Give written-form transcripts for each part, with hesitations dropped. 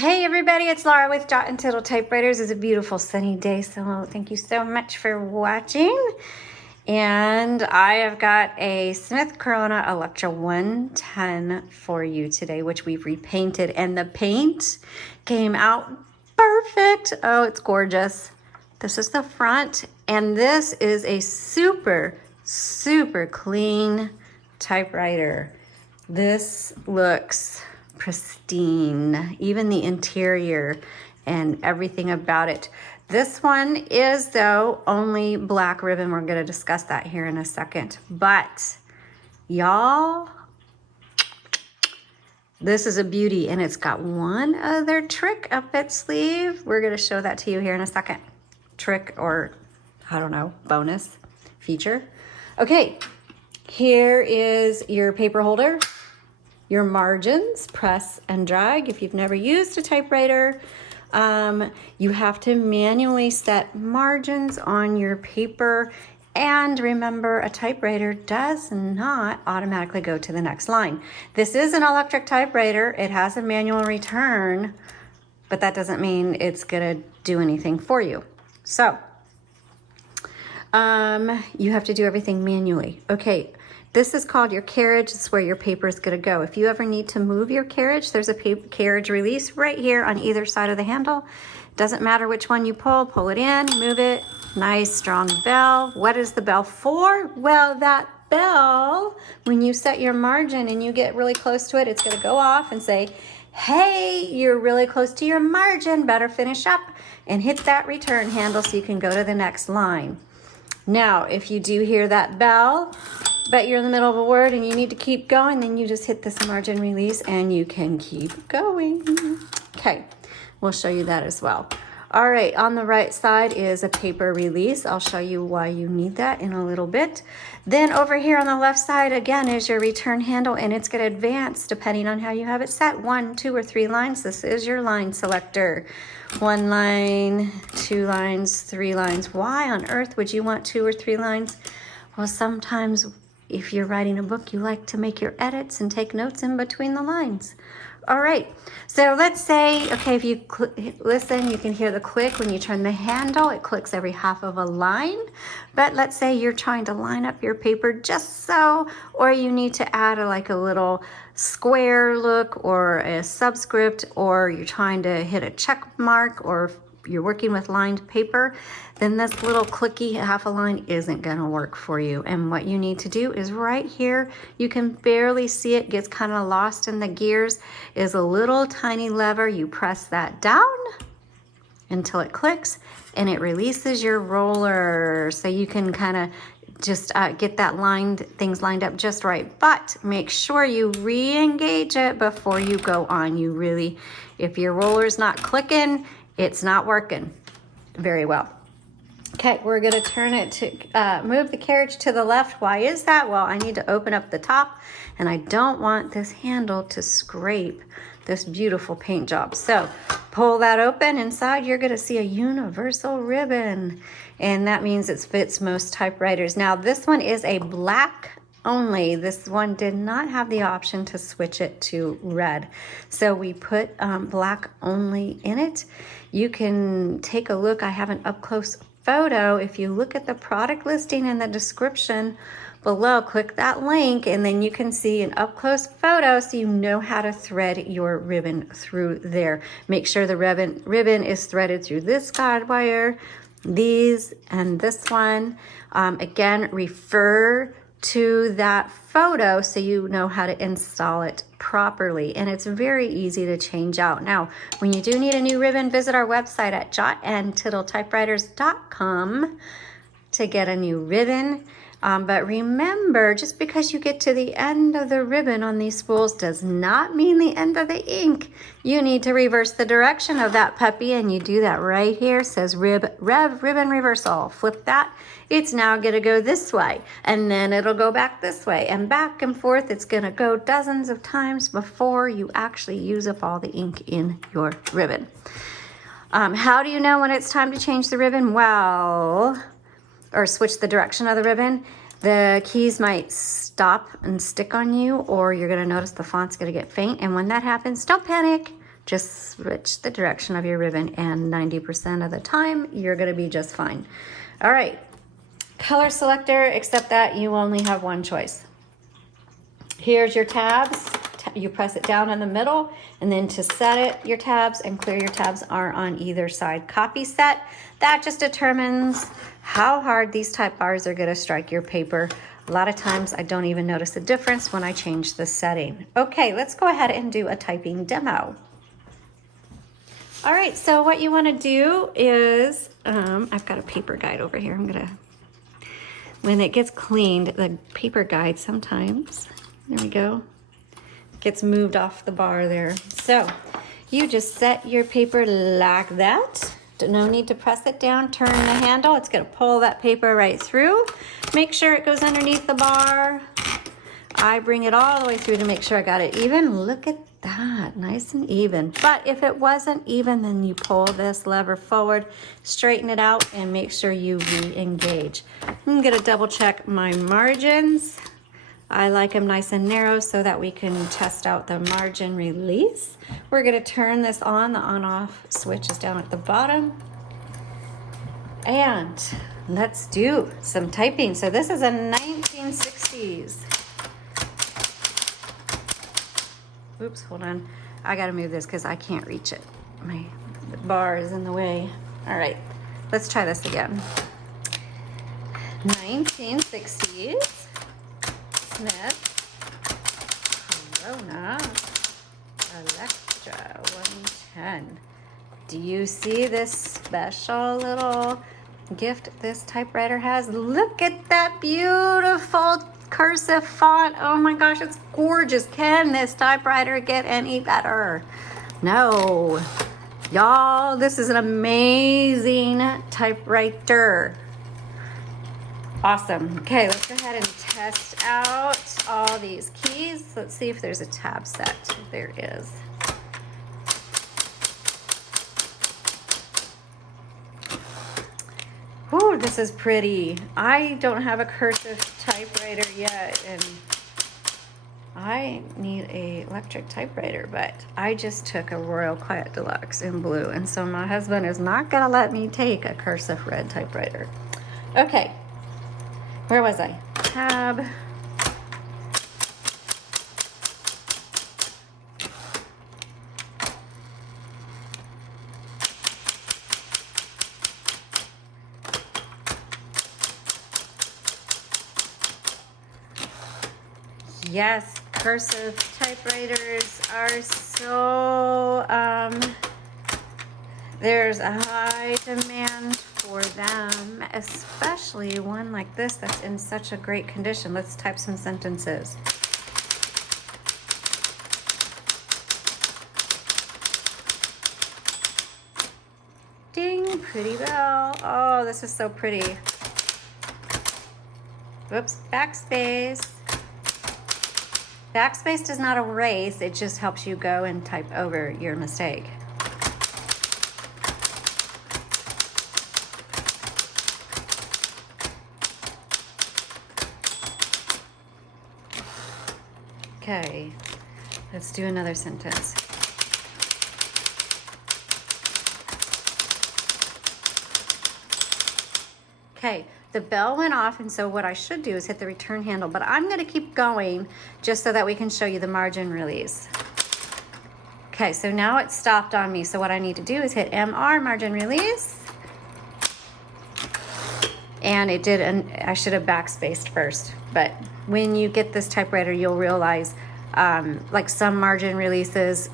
Hey everybody, it's Laura with Untitled Typewriters. It's a beautiful sunny day, so thank you so much for watching. And I have got a Smith Corona Electra 110 for you today, which we've repainted, and the paint came out perfect. Oh, it's gorgeous. This is the front, and this is a super clean typewriter. This looks pristine, even the interior and everything about it. This one is, though, only black ribbon. We're going to discuss that here in a second. But y'all, this is a beauty, and it's got one other trick up its sleeve. We're going to show that to you here in a second. Trick, or I don't know, bonus feature. Okay, here is your paper holder. Your margins, press and drag. If you've never used a typewriter, you have to manually set margins on your paper. And remember, a typewriter does not automatically go to the next line. This is an electric typewriter. It has a manual return, but that doesn't mean it's gonna do anything for you. So, you have to do everything manually. Okay. This is called your carriage. It's where your paper is going to go. If you ever need to move your carriage, there's a carriage release right here on either side of the handle. Doesn't matter which one you pull it in, move it. Nice strong bell. What is the bell for? Well, that bell, when you set your margin and you get really close to it, it's going to go off and say, hey, you're really close to your margin, better finish up, and hit that return handle so you can go to the next line. Now, if you do hear that bell, but you're in the middle of a word and you need to keep going, then you just hit this margin release and you can keep going. Okay, we'll show you that as well. All right, on the right side is a paper release. I'll show you why you need that in a little bit. Then over here on the left side, again, is your return handle, and it's going to advance depending on how you have it set. 1, 2, or 3 lines. This is your line selector. 1 line, 2 lines, 3 lines. Why on earth would you want 2 or 3 lines? Well, sometimes if you're writing a book, you like to make your edits and take notes in between the lines. All right, so let's say, okay, if you listen, you can hear the click when you turn the handle. It clicks every half of a line. But let's say you're trying to line up your paper just so, or you need to add like a little square look or a subscript, or you're trying to hit a check mark, or you're working with lined paper, then this little clicky half a line isn't going to work for you. And what you need to do is right here, you can barely see it, gets kind of lost in the gears, is a little tiny lever. You press that down until it clicks and it releases your roller. So you can kind of just get that things lined up just right. But make sure you re-engage it before you go on. You really, if your roller's not clicking, it's not working very well. Okay, we're going to turn it to, move the carriage to the left. Why is that? Well, I need to open up the top, and I don't want this handle to scrape this beautiful paint job. So pull that open. Inside, you're going to see a universal ribbon, and that means it fits most typewriters. Now, this one is a black only. This one did not have the option to switch it to red. So we put black only in it. You can take a look. I have an up-close photo. If you look at the product listing and the description below, click that link, and then you can see an up-close photo so you know how to thread your ribbon through there. Make sure the ribbon is threaded through this guide wire, these, and this one. Again, refer to that photo so you know how to install it properly, and it's very easy to change out. Now, when you do need a new ribbon, visit our website at jotandtittletypewriters.com to get a new ribbon. But remember, just because you get to the end of the ribbon on these spools does not mean the end of the ink. You need to reverse the direction of that puppy, and you do that right here. It says ribbon reversal. Flip that. It's now going to go this way, and then it'll go back this way, and back and forth. It's going to go dozens of times before you actually use up all the ink in your ribbon. How do you know when it's time to change the ribbon? Well, or switch the direction of the ribbon. The keys might stop and stick on you, or you're going to notice the font's going to get faint. And when that happens, don't panic. Just switch the direction of your ribbon and 90% of the time, you're gonna be just fine. All right, color selector, except that you only have one choice. Here's your tabs. You press it down in the middle, and then to set it, your tabs and clear your tabs are on either side. Copy set, that just determines how hard these type bars are gonna strike your paper. A lot of times I don't even notice a difference when I change the setting. Okay, let's go ahead and do a typing demo. All right, so what you wanna do is, I've got a paper guide over here. When it gets cleaned, the paper guide sometimes, there we go, gets moved off the bar there. So you just set your paper like that. No need to press it down, turn the handle. It's gonna pull that paper right through. Make sure it goes underneath the bar. I bring it all the way through to make sure I got it even. Look at that, nice and even. But if it wasn't even, then you pull this lever forward, straighten it out, and make sure you re-engage. I'm gonna double check my margins. I like them nice and narrow so that we can test out the margin release. We're gonna turn this on. The on-off switch is down at the bottom. And let's do some typing. So this is a 1960s. Oops, hold on. I gotta move this because I can't reach it. My bar is in the way. All right, let's try this again. 1960s. Smith, Corona, Electra 110. Do you see this special little gift this typewriter has? Look at that beautiful cursive font. Oh my gosh, it's gorgeous. Can this typewriter get any better? No. Y'all, this is an amazing typewriter. Awesome. Okay, let's go ahead and test out all these keys. Let's see if there's a tab set. There is. Ooh, this is pretty. I don't have a cursive typewriter yet, and I need a electric typewriter, but I just took a Royal Quiet Deluxe in blue, and so my husband is not gonna let me take a cursive red typewriter. Okay. Where was I? Tab. Yes, cursive typewriters are so, there's a high demand for them, especially one like this that's in such a great condition. Let's type some sentences. Ding, pretty bell. Oh, this is so pretty. Whoops, backspace. Backspace does not erase, it just helps you go and type over your mistake. Okay, let's do another sentence. Okay, the bell went off, and so what I should do is hit the return handle, but I'm gonna keep going just so that we can show you the margin release. Okay, so now it stopped on me, so what I need to do is hit MR, margin release. And it did, I should have backspaced first, but when you get this typewriter, you'll realize like some margin releases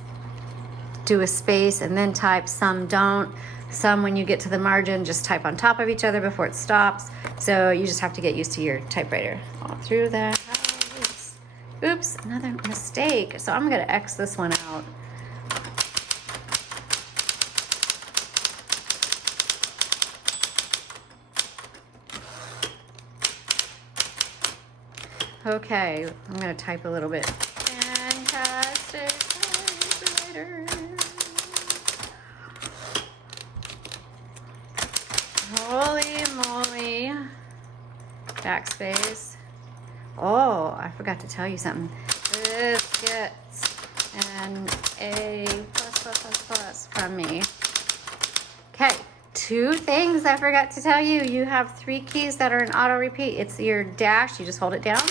do a space and then type, some don't. Some, when you get to the margin, just type on top of each other before it stops. So you just have to get used to your typewriter. All through that house. Oops, another mistake. So I'm gonna X this one out. Okay, I'm gonna type a little bit. Fantastic typewriter. Holy moly. Backspace. Oh, I forgot to tell you something. Biscuits and A plus from me. Okay, 2 things I forgot to tell you. You have 3 keys that are in auto repeat. It's your dash, you just hold it down.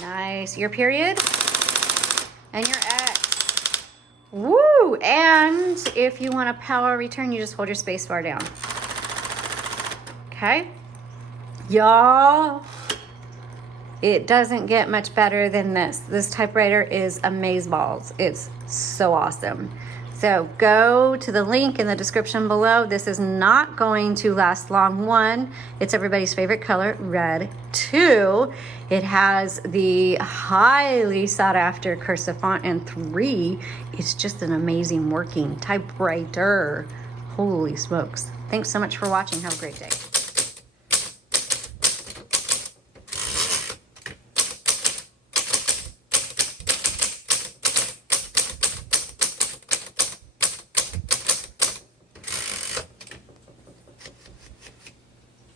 Nice. Your period and your X. Woo! And if you want a power return, you just hold your space bar down. Okay? Y'all, it doesn't get much better than this. This typewriter is amazeballs. It's so awesome. So go to the link in the description below. This is not going to last long. 1, it's everybody's favorite color, red. 2, it has the highly sought after cursive font. And 3, it's just an amazing working typewriter. Holy smokes. Thanks so much for watching. Have a great day.